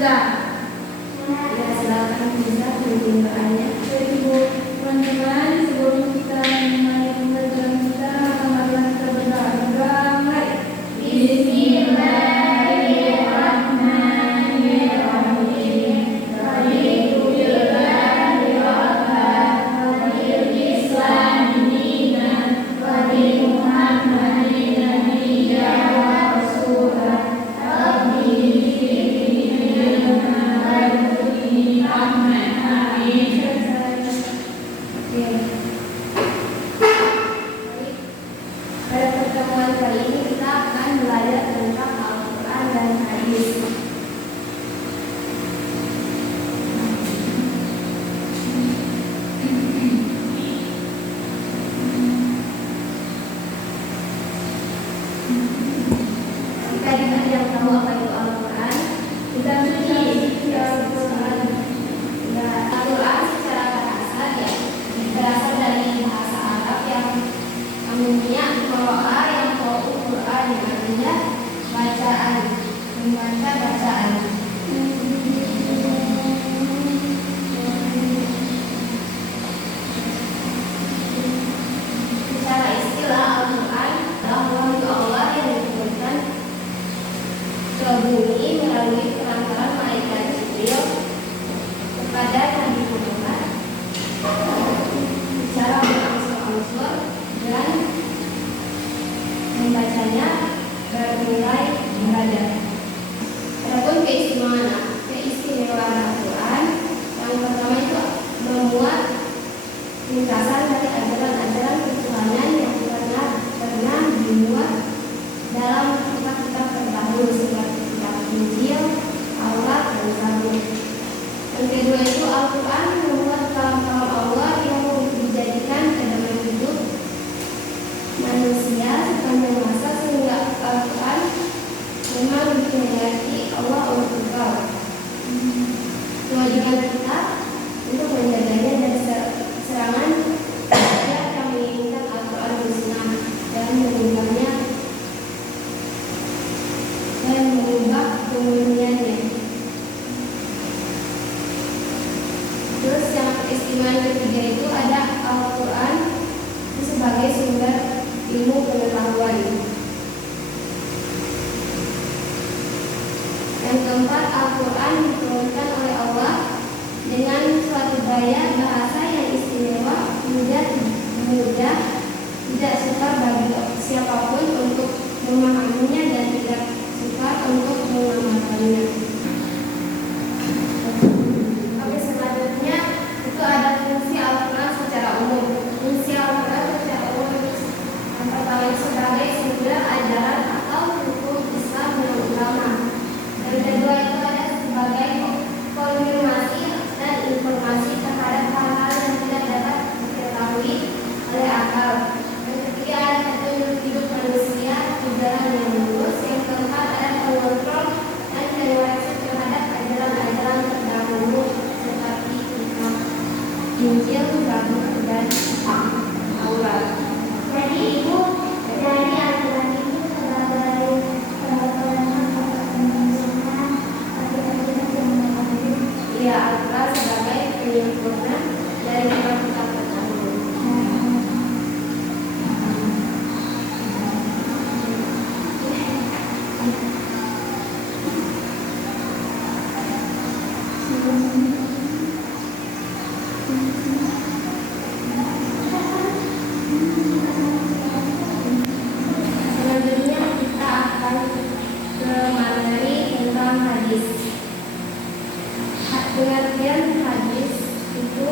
Sudah. Ya, silakan bisa pimpin doanya. Ibu teman-teman, sebelum kita memulai pembelajaran kita, marilah kita berdoa. Damai. Bismillahirrahmanirrahim. Pada pertemuan kali ini kita akan belajar tentang Al-Quran dan hadis. Jika kita tidak tahu apa itu Al-Quran, kita suci Al-Quran. Al-Quran secara bahasa ya berasal dari bahasa Arab yang umumnya qira'a yang Quran yang artinya bacaan, membaca bacaan. Secara istilah Al-Quran adalah wahyu Allah yang diturunkan ke bumi melalui perantaran malaikat Jibril kepada Nabi Muhammad secara berangsur-angsur dan membacanya bermulai belajar. Adapun keistimewaan Al-Quran, yang pertama itu memuat ringkasan dari ajaran-ajaran ketuhanan yang pernah dimuat dalam kitab-kitab terdahulu seperti kitab Injil, Taurat, dan Zabur. Yang kedua itu Al-Quran memuat kalam-kalam Allah yang dijadikan pedoman hidup manusia sepanjang masa, sehingga Al-Quran memang dikehendaki Allah untuk engkau. Kewajiban kita untuk menjaganya dari serangan yang menginginkan Al-Quran musnah dan mengubahnya dan mengubah kemuliaannya. Terus yang keistimewaan ketiga itu ada Al-Quran sebagai sumber ilmu pengetahuan. Yang keempat, Al-Quran diturunkan oleh Allah dengan suatu gaya bahasa yang istimewa, mudah, tidak sukar bagi siapapun untuk memahaminya dan tidak sukar untuk mengamalkannya. Oke, selanjutnya itu ada fungsi Al-Quran secara umum. Fungsi Al-Quran secara umum yang pertama sebagai sumber ajaran atau hukum Islam yang utama. Yang kedua itu ada sebagai konfirmasi dan informasi terhadap hal-hal yang tidak dapat diketahui oleh akal. Yang ketiga ada petunjuk hidup manusia di jalan yang lurus. Yang keempat ada pengontrol dan koreksi terhadap ajaran-ajaran terdahulu seperti kitab Injil, Zabur, dan Taurat. Jadi ibu dari Al-Quran itu sebagai Al-Quran sebagai penyempurna dari kitab-kitab terdahulu. Selanjutnya kita akan ke materi tentang hadis. Pengertian hadis itu,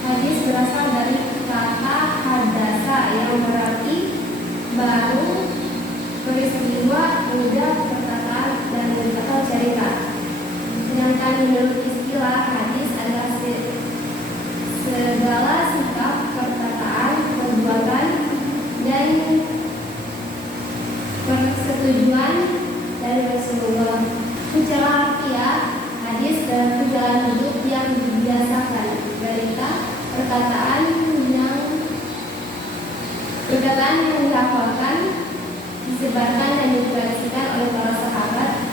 hadis berasal dari kata hadasa yang berarti baru, peristiwa, mudah, perkataan, dan atau cerita. Sedangkan menurut istilah hadis adalah segala sikap, perkataan, perbuatan, dan persetujuan dari Rasulullah. Secara harfiah, hadis dalam jalan hidup yang dibiasakan, berita, perkataan yang dihafalkan, disebarkan dan dikoleksikan oleh para sahabat,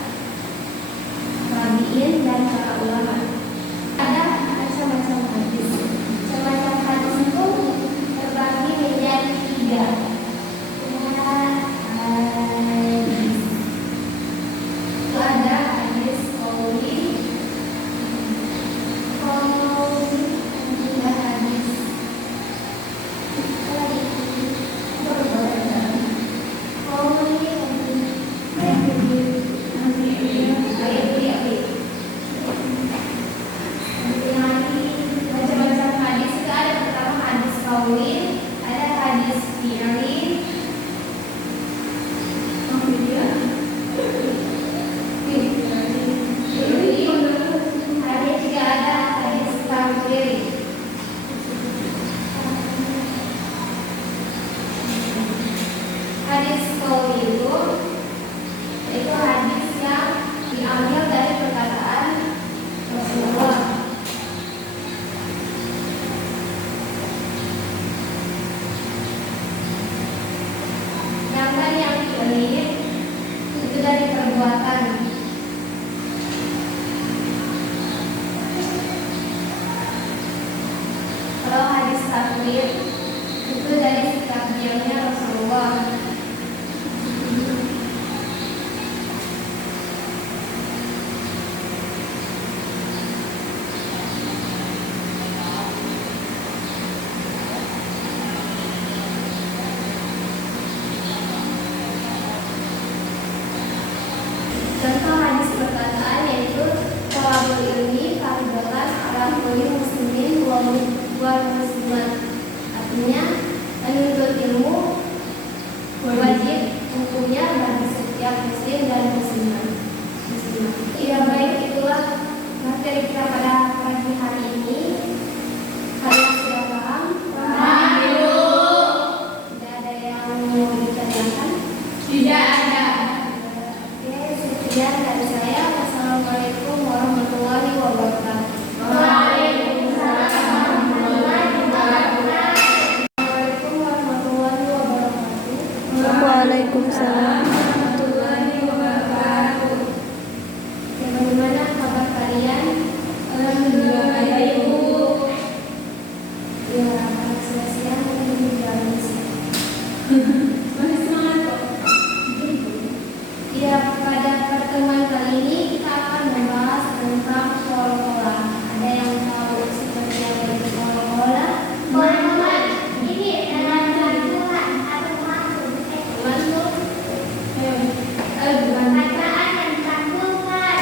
Tolabul ilmi fardatan ala kulli muslimin wal muslimat. Artinya menuntut ilmu wajib hukumnya bagi setiap muslim dan muslimat. Ya baik, itulah materi kita pada pagi hari ini. Kalian sudah paham? Paham, Bu. Tidak ada yang mau ditanyakan? Tidak ada. Oke, sekian dari saya. Wassalamualaikum warahmatullahi wabarakatuh. Waalaikumsalam warahmatullahi wabarakatuh. Waalaikumsalam warahmatullahi wabarakatuh. Waalaikumsalam. Bagaimana kabar kalian? Alhamdulillah baik, Bu. Ya, siang ini jalan Masih semangat kok. Ya, pada pertemuan kali ini kita akan membahas tentang kol-kola. Ada yang tahu seperti apa itu kol-kola? Teman-teman, ini dalam bantuan atau masuk? Masuk? Bukan. Bacaan yang disambungkan.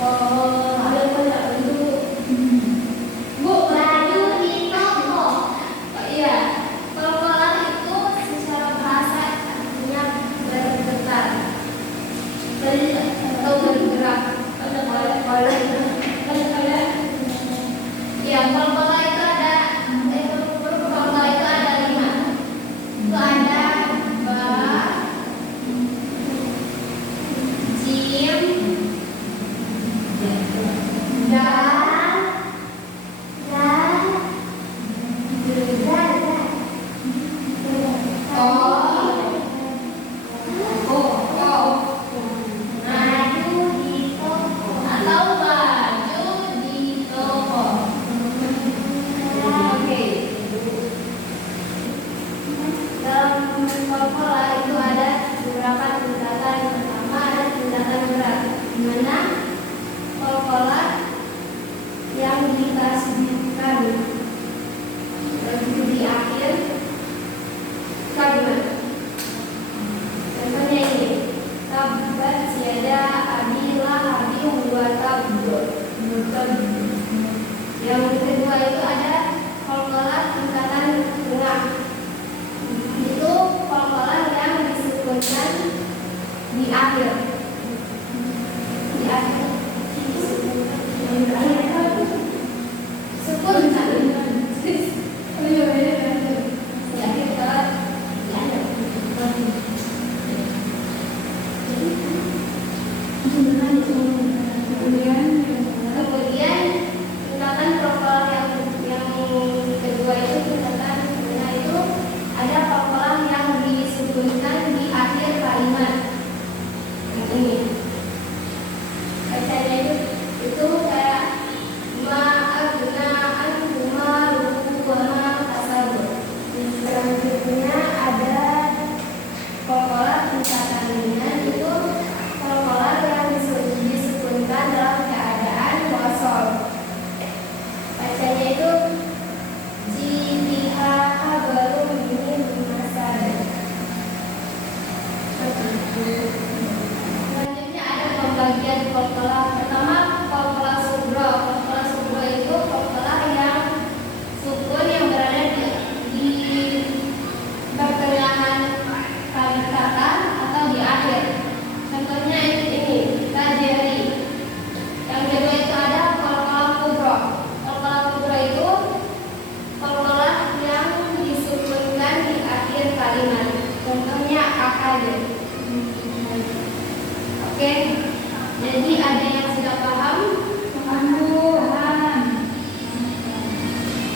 Ada banyak itu. Bu, baju di toko. Oh iya, kol-kola itu secara bahasa artinya bergetar atau bergerak. Ya, kol-kola itu ada kol-kola itu ada 5. Itu ada ba, jim, dal, kol-kola itu ada beberapa tindakan. Pertama ada tindakan berat, di mana kol-kola yang ditasbihkan itu di akhir kalimat. Contohnya ini, tabat yada abi lahabin wa tab. Yang kedua itu ada kol-kola tingkatan tengah. Itu kol-kola yang disukunkan di akhir. Di akhir. Sukun kan? Di akhir kalimat. Di akhir. Kemudian tingkatan kol-kola yang kedua itu tingkatan tengah itu ada kol-kola yang disukunkan di akhir kalimat. Ini bacanya itu kayak ma'abna'an kumaruku wa ma'asabur. Selanjutnya ada kol-kola tingkatan ringan, itu kol-kola yang disukunkan dalam keadaan wasol. Bacanya itu jibiha baru ini masal. Selanjutnya ada pembagian kol-kola. Pertama, kol-kola subro. Kol-kola subro itu kol-kola yang sukun yang berada di pertengahan kata atau di akhir. Contohnya ini kajeri. Yang kedua itu ada kol-kola kubro. Kol-kola kubro itu kol-kola yang disukunkan di akhir kalimat. Contohnya akad. Oke, jadi ada yang sudah paham? Paham.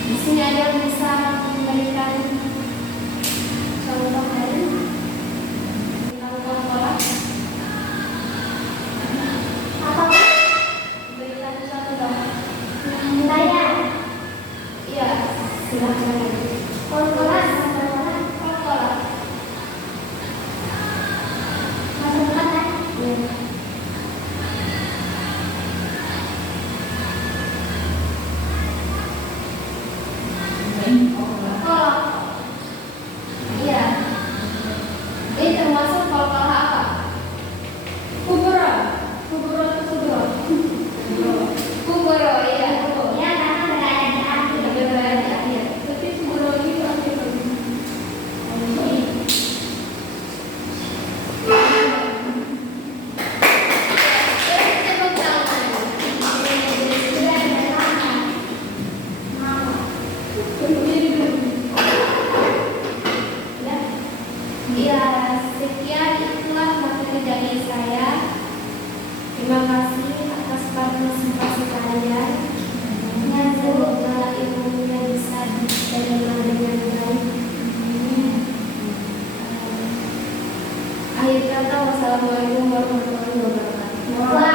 Di sini ada yang bisa memberikan contoh lain tentang kol-kola? Apa? Berikan contoh. Saya. Iya, silakan. Kol-kola. Kol-kola. Masuk kan? Iya. Wassalamualaikum warahmatullahi wabarakatuh.